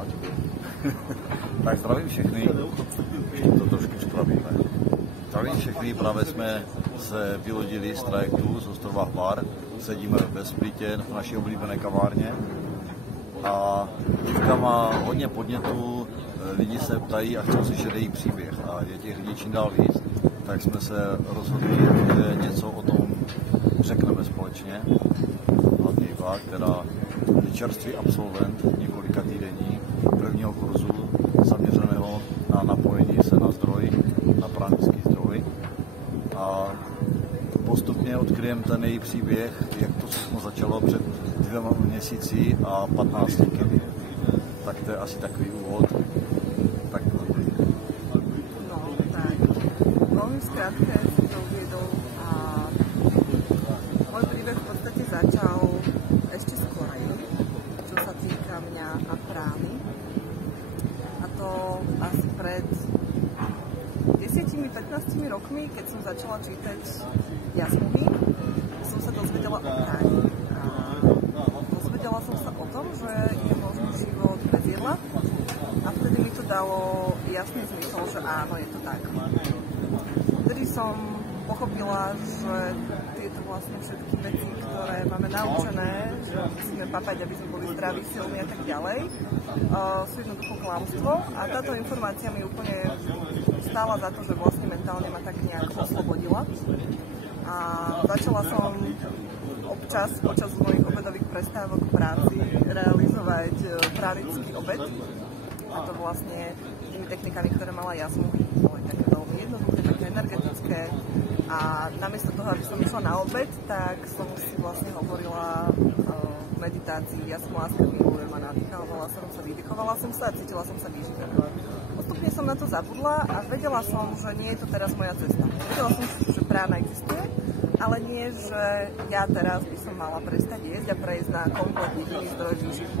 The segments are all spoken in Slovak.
smáť. Tak zdravím všechny, to trošku spravíme. Zdravím všechny, právě jsme se vylodili z trajektu z ostrova Hvar, sedíme ve Splitě v naší oblíbené kavárně a Ivka má hodně podnětů, lidi se ptají a chcou slyšet její příběh a je těch lidí čím dál víc, tak jsme se rozhodli, že něco o tom řekneme společně. Hlavně Iva, která je čerstvý absolvent několika týdení prvního kurzu zaměřeného na napojení se na zdroj, na pranický zdroj. A postupně odkryjeme ten její příběh, jak to všechno začalo před 2 měsíci a 15 km. Tak to je asi takový úvod. Tak no, tak veľmi skrátke som to uviedol a môj príbeh v podstate začal ešte skorej, čo sa týka mňa a prány. A to asi pred 10-15 rokmi, keď som začala čítať Jasmuhy, som sa dozvedela o práni. Dozvedela som sa o tom, že je možný život bez jedla a vtedy mi to dalo jasný zmysel, že áno, je to tak. Vtedy som pochopila, že tieto vlastne všetky veci, ktoré máme naučené, že musíme papať, aby sme boli zdraví, silní a tak ďalej, sú jednoducho klamstvo a táto informácia mi úplne stála za to, že vlastne mentálne ma tak nejak oslobodila. A začala som občas počas mojich obedových prestávok v práci realizovať pránický obed. A to vlastne tými technikami, ktoré mala Jasmuhy. Boli také veľmi jednoduché, také energetické. A namiesto toho, aby som išla na obed, tak som si vlastne hovorila v meditácii: ja som láska, milujem a nadýchovala som sa, vydychovala som sa a cítila som sa vyživená. Postupne som na to zabudla a vedela som, že nie je to teraz moja cesta. Vedela som, že prána existuje, ale nie, že ja teraz by som mala prestať jesť a prejsť na kompletný iný zdroj výživy.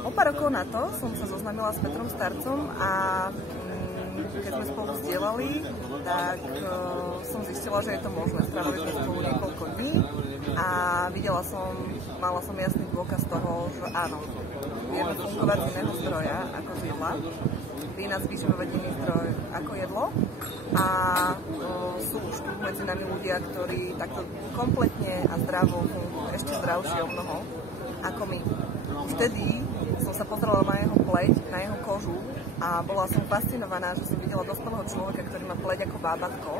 O pár rokov na to som sa zoznámila s Petrom Starcom a keď sme spolu zdieľali, tak som zistila, že je to možné. Strávili sme spolu niekoľko dní a mala som jasný dôkaz toho, že áno, vieme fungovať z iného zdroja ako z jedla. Vie nás vyživovať iný zdroj ako jedlo a sú už tu medzi nami ľudia, ktorí takto kompletne a zdravo fungujú, ešte zdravšie o mnoho ako my. Vtedy som sa pozrela na jeho pleť, na jeho kožu a bola som fascinovaná, že som videla dospelého človeka, ktorý má pleť ako bábatko,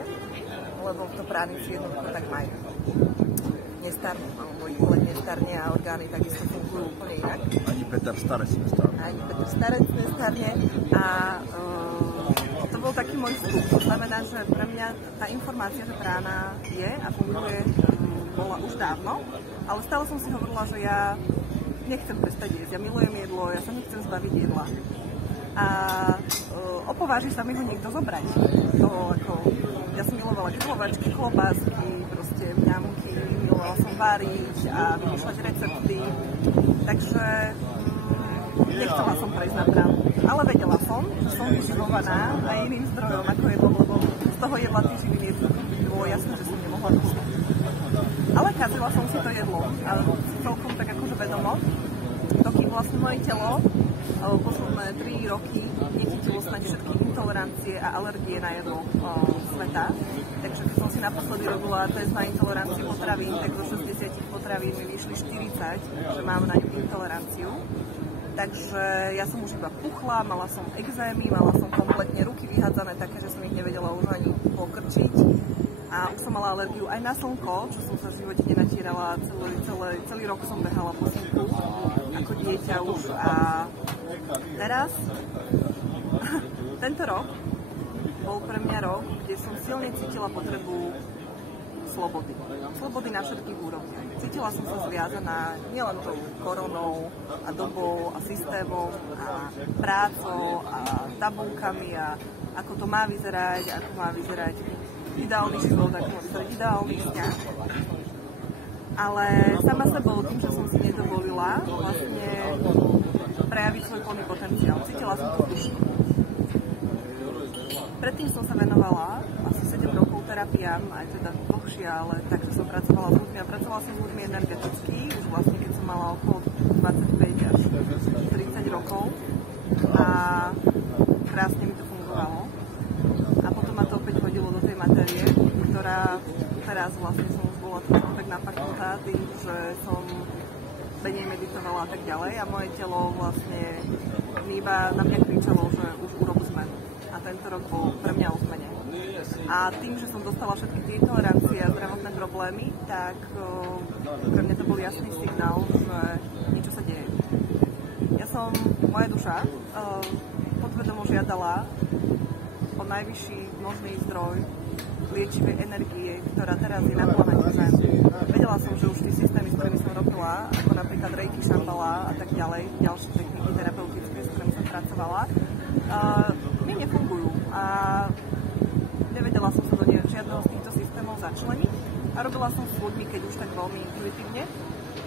lebo to pránici jednoducho tak majú. Nestarnú, alebo ich pleť nestarne a orgány takisto fungujú úplne inak. ani Petr Starec nestarne. Ani Petr Starec nestarne a to bol taký môj vstup. To znamená, že pre mňa tá informácia, že prána je a funguje, bola už dávno, ale stále som si hovorila, že ja nechcem prestať jesť, ja milujem jedlo, ja sa nechcem zbaviť jedla. A opováži sa mi ho niekto zobrať. Ja som milovala grilovačky, klobásky, proste mňamky, milovala som variť a vymýšľať recepty. Takže nechcela som prejsť na pránu. Ale vedela som, že som vyživovaná aj iným zdrojom ako jedlo, lebo z toho jedla tých živín jednoducho bolo jasné, že som nemohla dostať. Ale kazila som si to jedlo a celkom tak akože vedomo, dokým vlastne moje telo posledné 3 roky nechytilo snáď všetky intolerancie a alergie na jedlo sveta. Takže keď som si naposledy robila test na intoleranciu potravín, tak zo 60 potravín mi vyšli 40, že mám na ňu intoleranciu. Takže ja som už iba puchla, mala som exémy, mala som kompletne ruky vyhádzané také, že som ich nevedela už ani pokrčiť. A už som mala alergiu aj na slnko, čo som sa v živote nenatierala. Celý rok som behala po slnku ako dieťa už. A teraz, tento rok bol pre mňa rok, kde som silne cítila potrebu slobody. Slobody na všetkých úrovniach. Cítila som sa zviazaná nielen tou koronou a dobou a systémom a prácou a tabulkami a ako to má vyzerať, ako má vyzerať ideálny život, ako má vyzerať ideálny vzťah. Ale sama sebou, tým, že som si nedovolila vlastne prejaviť svoj plný potenciál. Cítila som to v duši. Predtým som sa venovala asi 7 rokov terapiám, aj teda dlhšie, ale takže som pracovala s ľuďmi a pracovala som s ľuďmi energeticky, už vlastne keď som mala okolo 25 až 30 rokov. krásne mi to fungovalo. A potom ma to opäť hodilo do tej matérie, ktorá teraz vlastne som už bola trošku tak napadnutá tým, že som menej meditovala a tak ďalej a moje telo vlastne iba na mňa kričalo, že už urob zmenu. A tento rok bol pre mňa o zmene. A tým, že som dostala všetky tie tolerancie a zdravotné problémy, tak pre mňa to bol jasný signál, že niečo sa deje. Moja duša podvedomo žiadala o najvyšší možný zdroj liečivej energie, ktorá teraz je na planete Zem. Vedela som, že už tie systémy, s ktorými som robila, ako napríklad Reiki, Shambhala a tak ďalej, ďalšie techniky terapeutické, s ktorými som pracovala, mi nefungujú. A nevedela som sa do žiadneho z týchto systémov začleniť a robila som s ľuďmi, keď už tak veľmi intuitívne,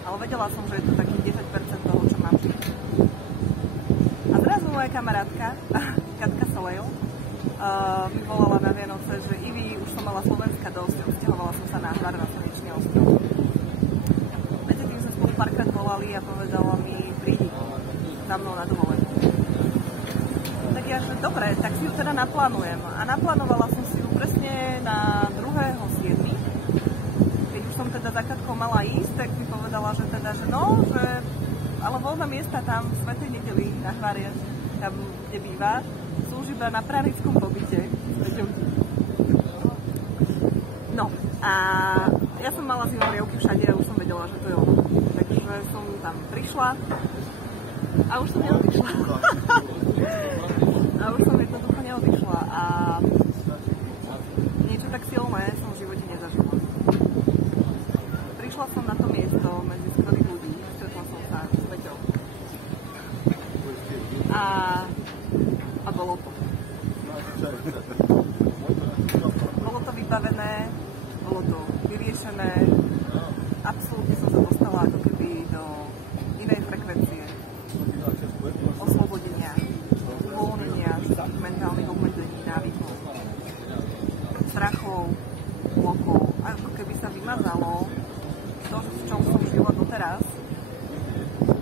ale vedela som, že je to takých 10% toho, čo mám žiť. A zrazu moja kamarátka, Katka Soleil, mi volala na Vianoce, že Ivi, už som mala Slovenska dosť, odsťahovala som sa na Hvar na Slnečný ostrov. Medzi tým sme spolu párkrát volali a povedala mi, prídi za mnou na dovolenku. Tak ja, že dobre, tak si ju teda naplánujem. A naplánovala som si ju presne na 2.7. Keď už som teda za Katkou mala ísť, tak mi povedala, že teda, že no, že ale voľné miesta tam v Svätej Nedeli na Hvare, tam, kde býva, sú už iba na pranickom pobyte. No a ja som mala zimom rievky všade a už som vedela, že to je ono. Takže som tam prišla a už som neodišla. A už som jednoducho neodišla a niečo tak silné som v živote nezažila. Prišla som na to miesto medzi skvelých ľudí, stretla som sa s Peťou. A bolo to. Bolo to vybavené, bolo to vyriešené, absolútne som sa dostala ako keby do inej frekvencie, oslobodenia, uvoľnenia všetkých mentálnych obmedzení, návykov, strachov, blokov, ako keby sa vymazalo to, v čom som žila doteraz,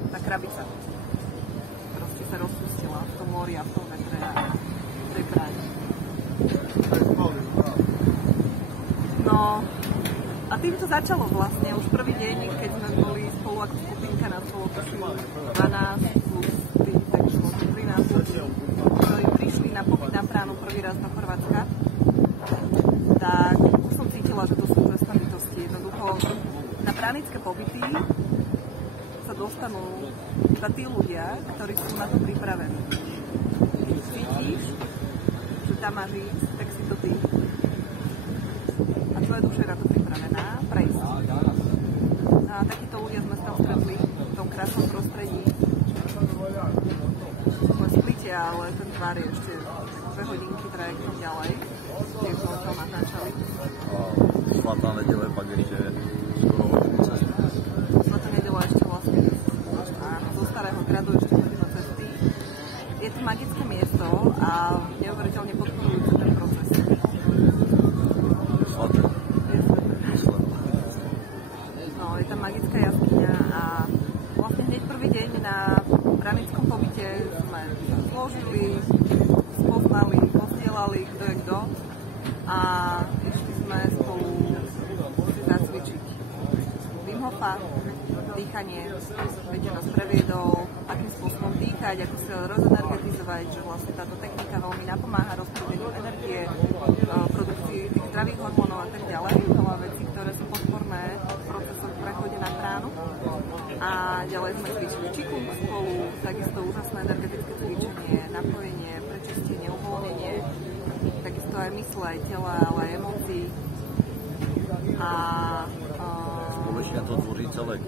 tá krabica. Proste sa rozpustila v tom mori a v tom vetre a v tej práni. No a tým to začalo vlastne už prvý deň, keď sme boli spolu ako skupinka na spoločnosti 12 plus tým, takže možno 13 ľudí, ktorí prišli na pobyt na pránu prvý raz do Chorvátska, tak už som cítila, že to sú úžasné bytosti. Jednoducho na pránické pobyty sa dostanú iba tí ľudia, ktorí sú na to pripravení. Keď cítiš, že tam máš ísť, tak si to ty. A tvoja duša je na to pripravená prejsť. A takíto ľudia sme sa tam stretli v tom krásnom prostredí. Sme splite, ale ten tvár je ešte 2 hodinky trajektom ďalej, kde sme tam natáčali. A svatá nedeľa pak ešte skoro hodinu cestu. Svatá nedeľa ešte vlastne zo Starého gradu ešte hodinu cesty. Je to magické miesto a neuveriteľne podporujúci ten proces. Svaté. No, je tam magická jaskyňa a vlastne hneď prvý deň na pranickom pobyte sme zložili, spoznali, pozdielali, kto je kto a išli sme spolu si zacvičiť Wim Hofa, dýchanie, Peťo nás previedol, akým spôsobom dýchať, ako sa rozenergetizovať, že vlastne táto technika veľmi napomáha rozprúdeniu energie, produkcii tých zdravých hormónov a tak ďalej, veľa vecí, ktoré sú podporné v procesoch prechode na pránu. A ďalej sme cvičili Qigong spolu, takisto úžasné energetické cvičenie, napojenie, prečistenie, uvoľnenie, takisto aj mysle, aj tela, ale aj emócií. A společně to tvoří celek.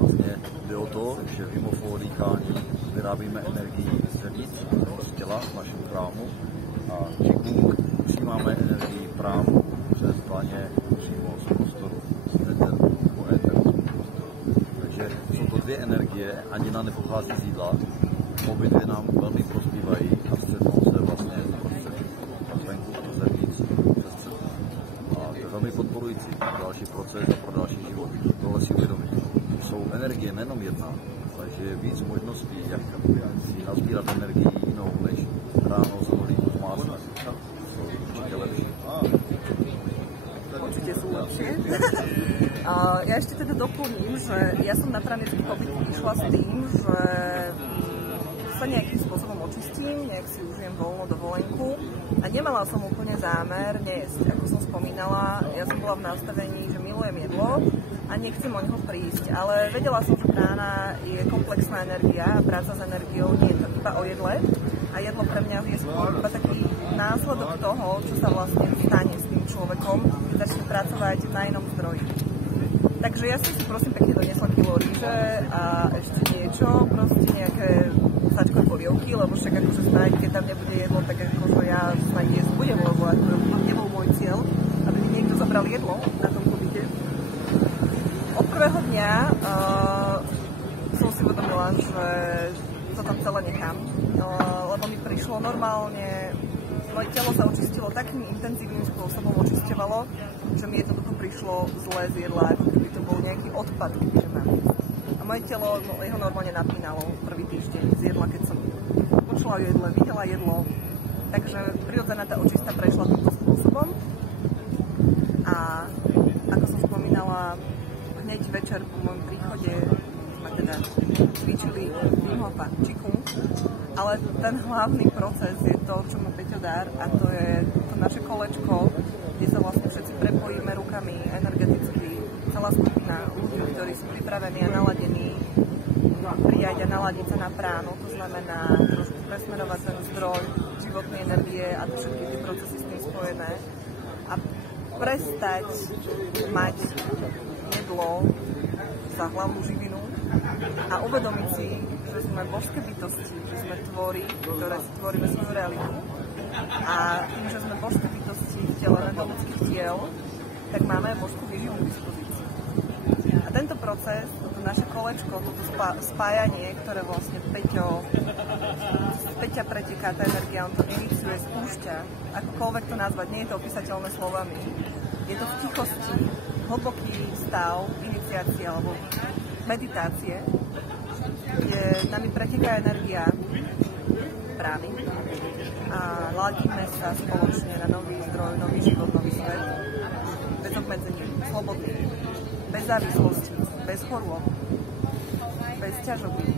Vlastně jde o to, že v Himofo dýchání vyrábíme energii zevnitř, z těla v našem chrámu a Qigong přijímáme energii pránu přes dlaně přímo z prostoru, z éteru po éteru. Takže jsou to 2 energie, ani na nepochází z jídla, obě dvě nám velmi prospívají a střetnou se vlastně a zvenku a zevnitř přes střed. A to je velmi podporující pro další proces a pro další život. Tohle si uvědomit. Jsou energie nejenom jedna, ale že je víc možností, jak si nazbírat energii jinou, než že ja som na pranický pobyt išla s tým, že sa nejakým spôsobom očistím, nejak si užijem voľno dovolenku a nemala som úplne zámer nejesť. Ako som spomínala, ja som bola v nastavení, že milujem jedlo a nechcem o neho prísť, ale vedela som, že prána je komplexná energia a práca s energiou nie je to iba o jedle a jedlo pre mňa je skôr iba taký následok toho, čo sa vlastne stane s tým človekom, keď začne pracovať na inom zdroji. Takže ja som si prosím pekne doniesla kilo ríže a ešte niečo, proste nejaké sačkové polievky, lebo však akože snáď, keď tam nebude jedlo, tak akože ja snáď jesť budem, lebo ako nebol môj cieľ, aby mi niekto zabral jedlo na tom pobyte. Od prvého dňa som si uvedomila, že to tam celé nechám, lebo mi prišlo normálne, moje telo sa očistilo takým intenzívnym spôsobom, očisťovalo, že mi jednoducho prišlo zlé z jedla, ako keby to bol nejaký odpad, kebyže mám. A moje telo jeho normálne napínalo prvý týždeň z jedla, keď som počula o jedle, videla jedlo. Takže prirodzená tá očista prešla týmto spôsobom. A ako som spomínala, hneď večer po môjom príchode sme teda cvičili Wim Hofa Qigong, ale ten hlavný proces je to, čo má Peťo dar, a to je to naše kolečko, kde sa vlastne všetci prepojíme rukami energeticky, celá skupina ľudí, ktorí sú pripravení a naladení prijať a naladiť sa na pránu, to znamená trošku presmerovať ten zdroj životnej energie a všetky tie procesy s tým spojené a prestať mať jedlo za hlavnú živinu a uvedomiť si, že sme božské bytosti, že sme tvory, ktoré si tvoríme svoju realitu a tým, že sme božské bytosti vtelené do ľudských tiel, tak máme božskú výživu k dispozícii. A tento proces, toto naše kolečko, toto spájanie, ktoré vlastne Peťa preteká, tá energia, on to iniciuje, spúšťa, akokoľvek to nazvať, nie je to opísateľné slovami, je to v tichosti, hlboký stav iniciácie alebo meditácie, kde nami preteká energia prány a ladíme sa spoločne na nový zdroj, nový život, nový svet, bez obmedzení, slobodný, bez závislosti, bez chorôb, bez ťažoby,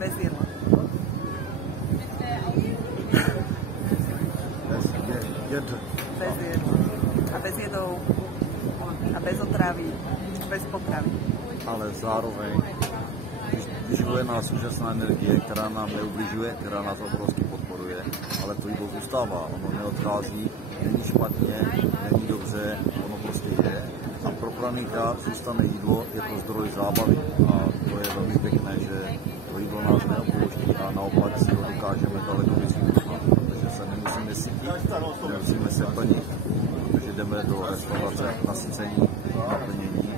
bez jedla. Bez jedla. A bez jedov a bez otravy, bez potravy. Ale zároveň vyživuje nás úžasná energie, která nám neubližuje, která nás obrovsky podporuje, ale to jídlo zůstává, ono neodchází, není špatně, není dobře, ono prostě je. A pro praníka zůstane jídlo, je to zdroj zábavy a to je velmi pěkné, že to jídlo nás neopouští a naopak si ho dokážeme daleko víc vychutnat, protože se nemusíme sytit, nemusíme se plnit, protože jdeme do restaurace nasycení, naplnění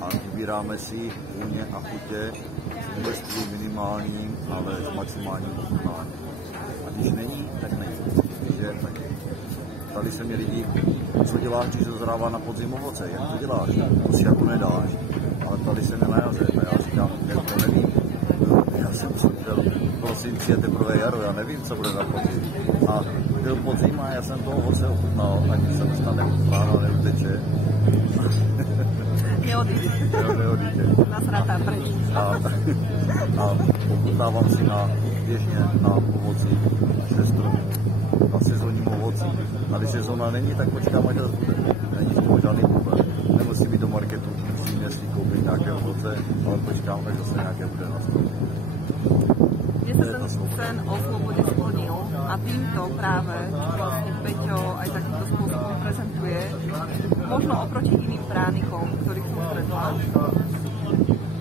a vybíráme si vůně a chutě s množství minimálním, ale s maximálním ochutnáním. A když není, tak není. Když je, tak je. Ptali se mě lidi, co děláš, když dozrává na podzim ovoce, jak to děláš, to si jako nedáš, ale ptali se mě na jaře, a já říkám, jak to nevím. Já jsem přišel, prosím, je teprve jaro, já nevím, co bude na podzim. A byl podzim a já jsem toho ovoce ochutnal, ani se dostane ráno neuteče. Neodíde. Nasratá preč. A ochutnávám si běžně na ovoci, šestru, na sezónním ovoci. A když sezóna není, tak počkám, až to bude. Není v tom žádný problém. Nemusím jít do marketu, musím si koupit nějaké ovoce, ale počkám, až zase nějaké bude na stole. Mne sa ten sen o slobode splnil a týmto práve, čo vlastne Peťo aj takýmto spôsobom prezentuje, možno oproti iným pránikom, ktorých som stretla.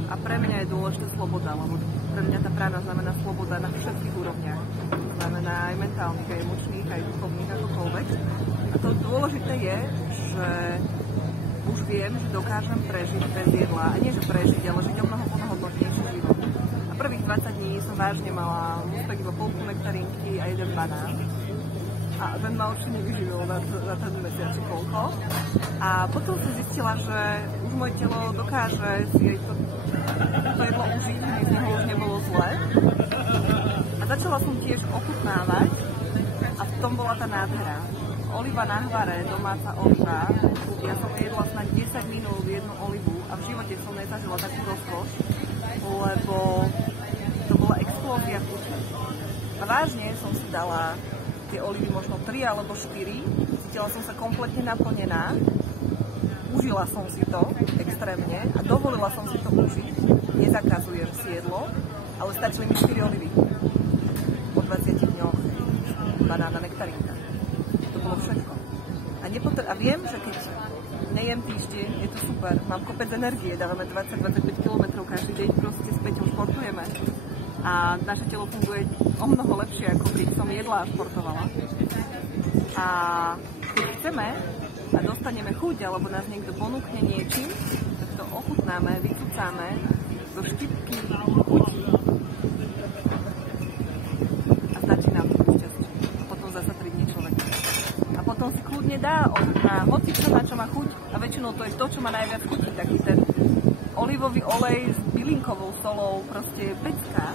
A pre mňa je dôležitá sloboda, lebo pre mňa tá prána znamená sloboda na všetkých úrovniach. To znamená aj mentálnych, aj emočných, aj duchovných, akokoľvek. A to dôležité je, že už viem, že dokážem prežiť bez jedla. A nie, že prežiť, ale žiť o mnoho plnohodnotnejší život. A prvých 20 dní som vážne mala úspech iba polku nektarinky a jeden banán. A ten ma určite nevyživil na ten mesiac či koľko. A potom som zistila, že už moje telo dokáže si to jedlo užiť, z neho už nebolo zle. A začala som tiež ochutnávať a v tom bola tá nádhera. oliva na hvare, domáca oliva. Ja som jedla snad 10 minút jednu olivu a v živote som nezažila takú rozkoš, lebo to bola explózia chuti. A vážne som si dala tie olivy možno 3 alebo 4, cítila som sa kompletne naplnená, užila som si to extrémne a dovolila som si to užiť. Nezakazujem si jedlo, ale stačili mi 4 olivy. Po 20 dňoch banána nektarinka. To bolo všetko. A viem, že keď nejem týždeň, je to super, mám kopec energie, dávame 20-25 km každý deň, proste s Peťou športujeme. A naše telo funguje o mnoho lepšie, ako keď som jedla a športovala. A keď chceme a dostaneme chuť, alebo nás niekto ponúkne niečím, tak to ochutnáme, vycúcáme do štipky chuti. A stačí nám to šťastie. A potom zasa 3 dní človek. A potom si kľudne dá na hocičo, na čo má chuť. A väčšinou to je to, čo má najviac chutí. Taký ten olivový olej s bylinkovou solou, proste pecka.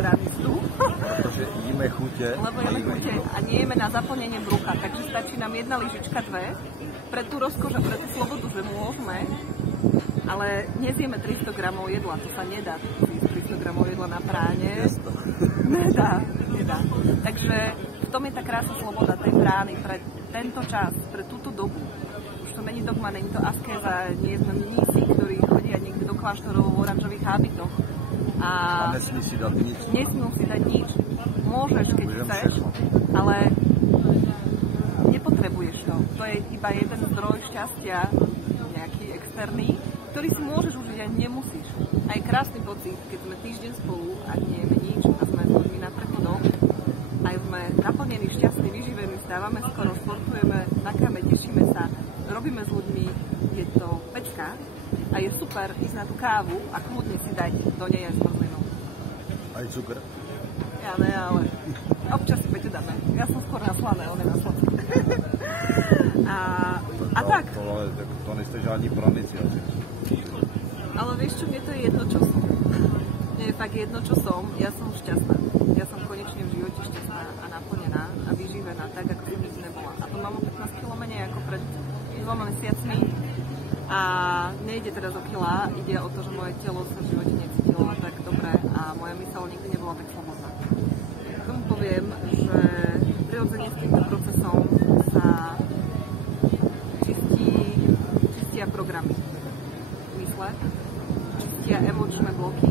Pretože jíme chute. Lebo jeme chute a nie jeme na zaplnenie brucha, takže stačí nám 1 lyžička, 2 pre tú rozkoš a pre tú slobodu, že môžeme, ale nezjeme 300 gramov jedla, to sa nedá, 300 gramov jedla na práne. Nedá. Takže v tom je tá krása sloboda tej brány pre tento čas, pre túto dobu. Už to není dogma, není to askéza, nie sme mnísi, ktorí chodia niekde do kláštorov v oranžových hábitoch. A nesmí si dať nič. Nesmú si dať nič. Môžeš, keď chceš, ale nepotrebuješ to. To je iba jeden zdroj šťastia, nejaký externý, ktorý si môžeš užiť a nemusíš. A je krásny pocit, keď sme týždeň spolu a nejeme nič a sme s ľuďmi na prechodoch, aj sme naplnení, šťastní, vyživení, stávame skoro, športujeme, nakáme, tešíme sa, robíme s ľuďmi, je to pecka. A je super ísť na tú kávu a kľudne si dať do nej aj zmrzlinu. Aj cukr? Ja ne, ale občas si Peťu dáme. Ja som skôr na slané, on je na sladké. A tak. To nejste žádní pranici asi. Ale vieš čo, mne to je jedno, čo som. Mne je fakt jedno, čo som. Ja som šťastná. Ja som konečne v živote šťastná a naplnená a vyživená tak, ako som nikdy nebola. A to mám o 15 kg menej ako pred 2 mesiacmi. A nejde teraz o kilá, ide o to, že moje telo sa v živote necítilo tak dobre a moja myseľ nikdy nebola tak slobodná. K tomu poviem, že prirodzene s týmto procesom sa čistia programy v mysle, čistia emočné bloky.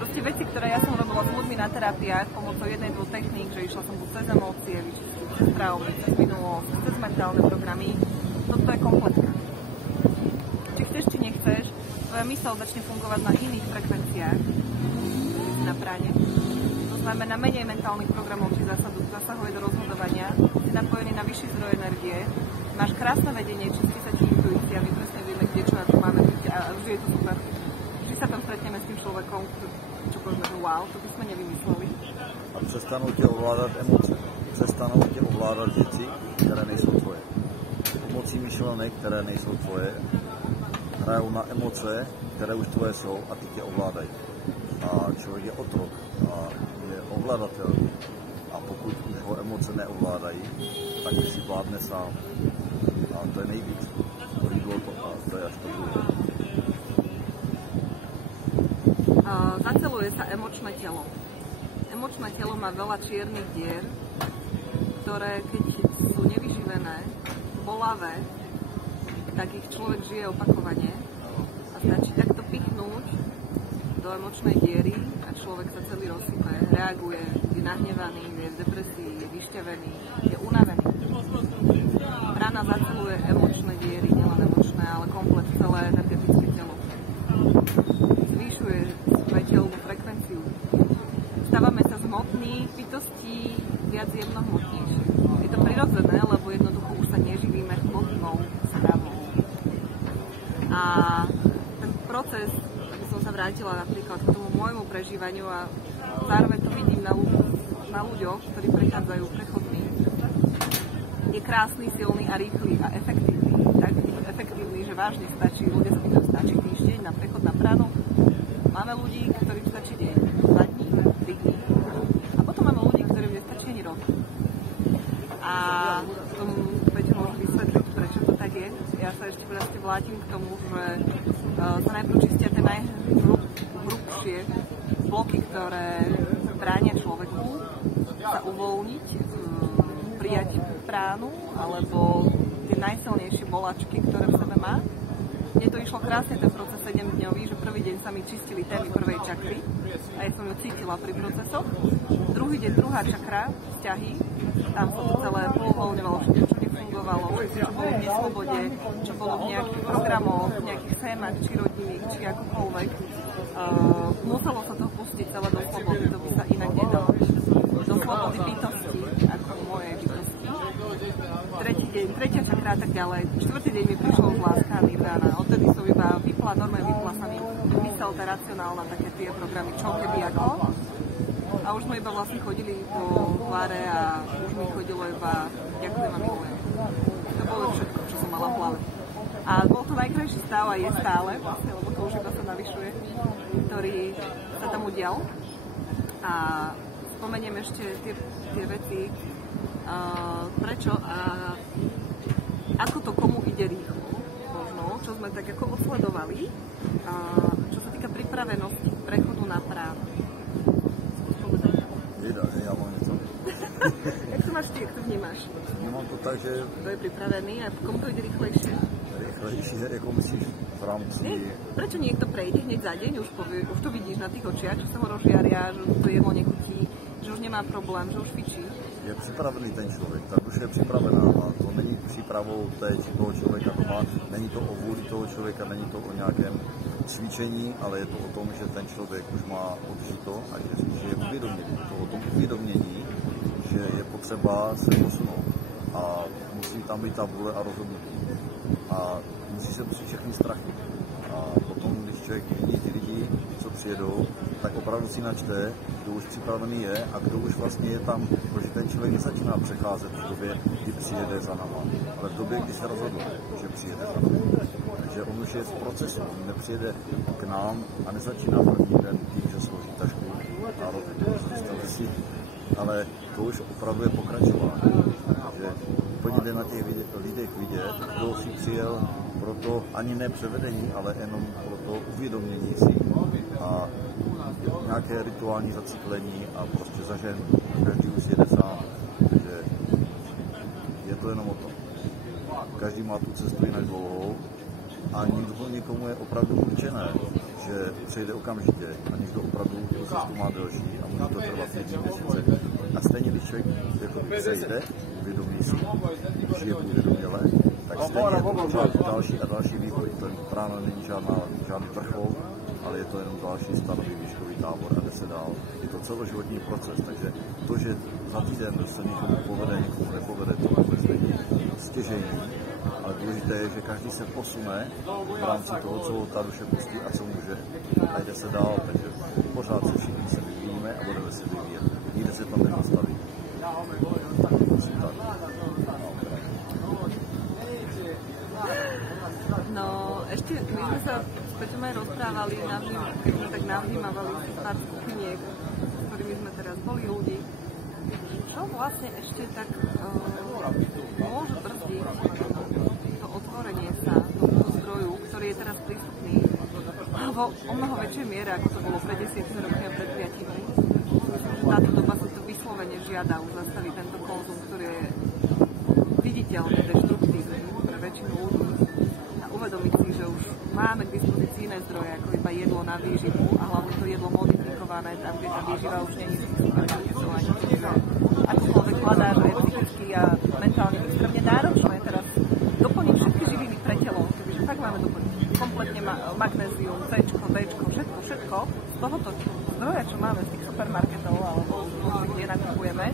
Proste veci, ktoré ja som robila s ľuďmi na terapiách pomocou 1-2 techník, že išla som buď cez emócie, vyčistiť cez traumy, cez minulosť, cez mentálne programy, toto je kompletka. Či chceš, či nechceš, tvoja myseľ začne fungovať na iných frekvenciách, na práne. To znamená, menej mentálnych programov ti zasahuje do rozhodovania, si napojený na vyšší zdroj energie, máš krásne vedenie, čistí sa ti intuícia, my presne vieme, kde čo na to máme a vždy je to super. Vždy sa tam stretneme s tým človekom, čo povieme, že wow, to by sme nevymysleli. A přestanou tě ovládat emoce, přestanou tě ovládat věci, které nejsou tvoje. Pomocí myšlenek, které nejsou tvoje, hrajou na emoce, které už tvoje jsou a ty tě ovládají. A člověk je otrok a je ovladatelný. A pokud už ho emoce neovládají, tak si vládne sám. A to je nejvíc. To je až to druhé. Zaceluje sa emočné telo. Emočné telo má veľa čiernych dier, ktoré keď sú nevyživené, bolavé, tak ich človek žije opakovane a stačí takto pichnúť do emočnej diery a človek sa celý rozsype, reaguje, je nahnevaný, je v depresii, je vyšťavený, je unavený. Rána zaceluje emočné diery, nielen emočné, ale komplet celé energetické telo. Zvyšuje svetelnú frekvenciu. Stávame sa z hmotných bytostí viac jemnohmotnejšie. Je to prirodzené, lebo jednoducho už sa neživíme hmotnou stravou. A ten proces, aby som sa vrátila napríklad k tomu môjmu prežívaniu a zároveň to vidím na ľuďoch, ktorí prechádzajú prechodmi, je krásny, silný a rýchly a efektívny. Tak efektívny, že vážne stačí, ľudia sa pýtajú, stačí týždeň na prechod na pránu. Máme ľudí, ktorým stačí deň, 2 dní, 3 dní. A potom máme ľudí, ktorým nestačí ani rok. A vrátim k tomu, že sa najprv čistia tie najhrubšie bloky, ktoré bránia človeku sa uvoľniť, prijať pránu, alebo tie najsilnejšie bolačky, ktoré v sebe má. Mne to išlo krásne, ten proces 7-dňový, že prvý deň sa mi čistili témy prvej čakry a ja som ju cítila pri procesoch. Druhý deň, druhá čakra, vzťahy, tam sa to celé pouvoľňovalo, všetko, čo nefungovalo, čo bolo v neslobode, čo bolo v nejakých programoch, v nejakých schémach, či rodinných, či akokoľvek. Muselo sa to pustiť celé do slobody, to by sa inak nedalo. Do slobody bytosti, ako mojej bytosti. Tretí deň, tretia čakra a tak ďalej. Štvrtý deň mi prišlo už láska a nirvána. Odtedy som iba vypla sa mi mysel tá racionálna, také tie programy, čo keby ako. A už sme iba vlastne chodili po Váre a už mi chodilo iba ďakujem a milujem. To bolo všetko, čo som mala v hlave. A bol to najkrajší stav a je stále, vlastne, lebo to už iba sa navyšuje, ktorý sa tam udial. A spomeniem ešte tie veci, prečo a ako to komu ide rýchlo, možno, čo sme tak ako odsledovali, čo sa týka pripravenosti prechodu na právo. Ja mám niečo. Jak to máš ty, jak to vnímáš? Vnímám to tak, že... Kto je pripravený a komu to ide rýchlejšie? Rýchlejšie, ako myslíš v rámci... Prečo niekto prejde hneď za deň, už to vidíš na tých očiach, že sa ho rozžiaria, že to jedlo nechutí, že už nemá problém, že už fičí. Je připravený ten člověk, ta duše je připravená a to není přípravou té či toho člověka doma, není to o vůli toho člověka, není to o nějakém cvičení, ale je to o tom, že ten člověk už má odžito a že je uvědoměný. Je to o tom uvědomění, že je potřeba se posunout a musí tam být ta vůle a rozhodnutí. A musí se pustit všechny strachy. A potom, když člověk vidí ty lidi, co přijedou, tak opravdu si načte, kdo už připravený je a kdo už vlastně je tam, protože ten člověk nezačíná přecházet v době, kdy přijede za náma, ale v době, kdy se rozhodl, že přijede za náma. Takže on už je v procesu, on nepřijede k nám a nezačíná první den tím, že složí tašku a rozhodne si, ale to už opravdu je pokračování. Že úplně jde na těch lidech vidět, kdo si přijel proto ani ne převedení, ale jenom proto uvědomění si a nějaké rituální zacyklení a prostě zažen, každý už jede sám, takže je to jenom o tom. Každý má tu cestu jinak dlouhou a někomu je opravdu určené, že přejde okamžitě a někdo opravdu tu cestu má delší a může to trvat 3 měsíce. A stejně, když člověk jako přejde, uvědomí si, žije uvědoměle, tak stejně je to další a další vývoj. To právě není žádný vrchol, ale je to jenom další stanový výškový tábor a jde se dál. Je to celoživotní proces, takže to, že za týden se někomu povede, někomu nepovede, to vůbec není stěžejný. Ale důležité je, že každý se posune v rámci toho, co ta duše pustí a co může. A jde se dál, takže pořád se všichni se vyvíjíme a budeme se vyvíjet. Nikde se tam nezastaví. No, ešte my sme sa s Peťom aj rozprávali, keď sme tak navnímavali pár skupiniek, s ktorými sme teraz boli ľudí. Čo vlastne ešte tak môže brzdiť to otvorenie sa tomuto zdroju, ktorý je teraz prístupný vo o mnoho väčšej miere, ako to bolo pred 10 rokmi a pred 5. Táto doba sa to vyslovene žiada už zastaviť tento konzum, ktorý je viditeľne deštruktívny pre väčšinu ľudí. A uvedomiť si, že už máme k dispozícii iné zdroje, ako iba jedlo na výživu a hlavne to jedlo modifikované, tam, kde tá výživa už nie je supermarketov ani akokoľvek hľadá, že je psychicky a mentálne extrémne náročné teraz doplniť všetky živiny pre telo, kebyže tak máme doplniť kompletne magnézium, C-čko, D-čko, všetko z tohoto zdroja, čo máme z tých supermarketov alebo kde nakupujeme.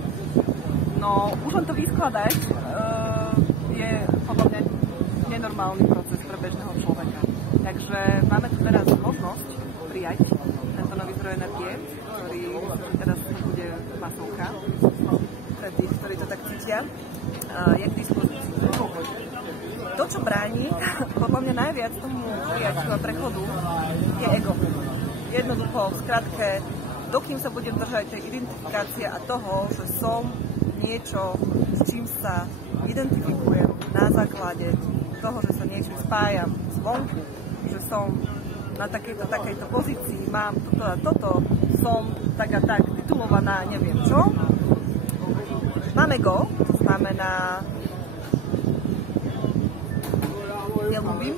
No, už len to vyskladať je podľa mňa nenormálny proces pre bežného človeka. Takže máme tu teraz možnosť prijať tento nový zdroj energie, ktorý teraz bude masovka pre tých, ktorí to tak cítia. Je k dispozícii. To, čo bráni, podľa mňa najviac tomu prijatiu a prechodu, je ego. Jednoducho, v skratke, dokým sa budem držať tej identifikácie a toho, že som niečo, s čím sa identifikujem na základe toho, že sa niečo spájam zvonku, že som na takejto pozícii, mám toto a toto, som tak a tak titulovaná, neviem čo. Mám ego, to znamená, neľúbim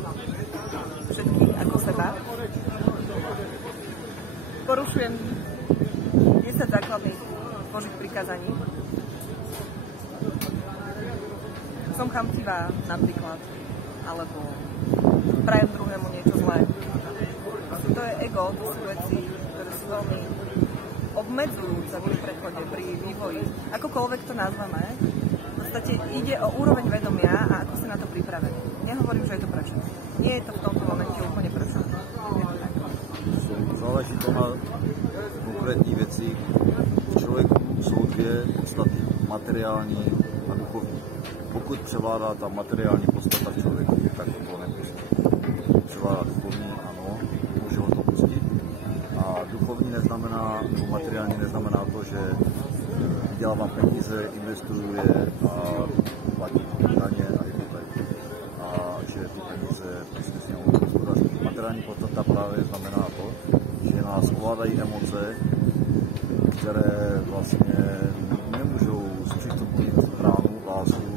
všetkých ako seba. Porušujem 10 základných Božích prikázaní. Som chamtivá napríklad, alebo prajem druhému niečo zlé. To je ego, to sú veci, ktoré sú veľmi obmedzujúce pri prechode, pri vývoji. Akokoľvek to nazveme, v podstate ide o úroveň vedomia a ako si na to pripravený. Nehovorím, že je to prečo. Nie je to v tomto momente úplne prečo. Záleží to na konkrétní věci. V člověku jsou dvě podstaty, materiální a duchovní. Pokud převládá ta materiální podstata v člověku, tak to nepustí. Převládá duchovní, ano, může ho to pustit. A duchovní neznamená, nebo materiální neznamená to, že vydělávám peníze, investuju je a platím daně a hypotéky. A že ty peníze prostě si nemohu hospodařit. Materiální podstata právě znamená to, že nás ovládají emoce, které vlastně nemůžou zpřístupnit bránu, lásku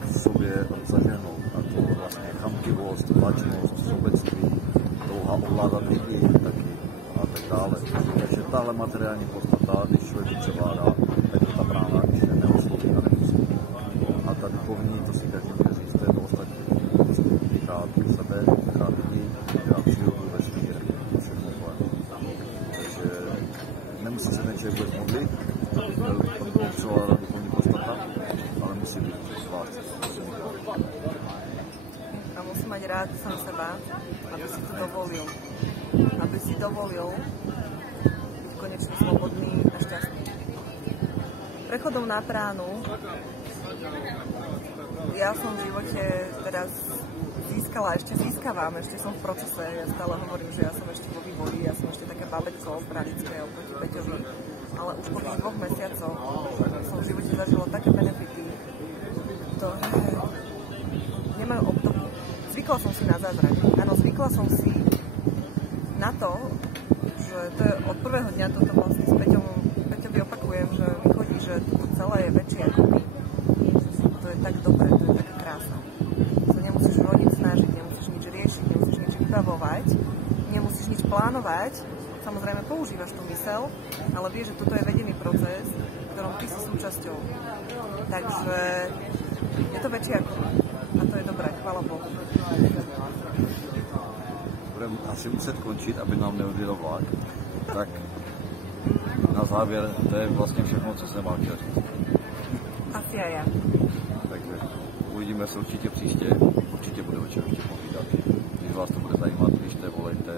v sobě zažehnout. A to vlastně chamtivost, lačnost, sobectví, touha ovládat lidi taky a tak dále. Takže tahle materiální podstata, když člověk převládá, tak ta brána už neosloví a nemusí. A ta duchovní, to si každý může říct, to je to ostatní. Vyhrát sebe, vyhrát lidi, vyhrát přírodu, vesmír, všechno kolem. Takže nemusí se ten člověk vůbec modlit, aby převládá duchovní podstata, ale musí být v lásce. A musí mať rád sám seba, aby si to dovolil. Aby si dovolil byť konečne slobodný a šťastný. Prechodom na pránu ja som v živote teraz získala, ešte získavam, ešte som v procese, ja stále hovorím, že ja som ešte vo vývoji, ja som ešte také babetko pranické oproti Peťovi, ale už po tých 2 mesiacoch som v živote zažila také benefity, ktoré nemajú obdobu. Zvykla som si na zázrak. Áno, zvykla som si na to, že to je od prvého dňa toto vlastne s Peťovi opakujem, že mi chodí, že toto celé je väčšie ako my. To je tak dobré, to je taká krása. Sa nemusíš o nič snažiť, nemusíš nič riešiť, nemusíš nič vybavovať, nemusíš nič plánovať. Samozrejme používaš tú myseľ, ale vieš, že toto je vedený proces, v ktorom ty si súčasťou. Takže je to väčšie ako my. A to je dobré, chvála Bohu. Budeme asi muset končit, aby nám neodjel vlak. Tak na závěr, to je vlastně všechno, co jsem mal chtěl říct. Asi aj ja. Takže uvidíme se určitě příště, určitě bude o čem ještě povídat. Když vás to bude zajímat, pište, volejte.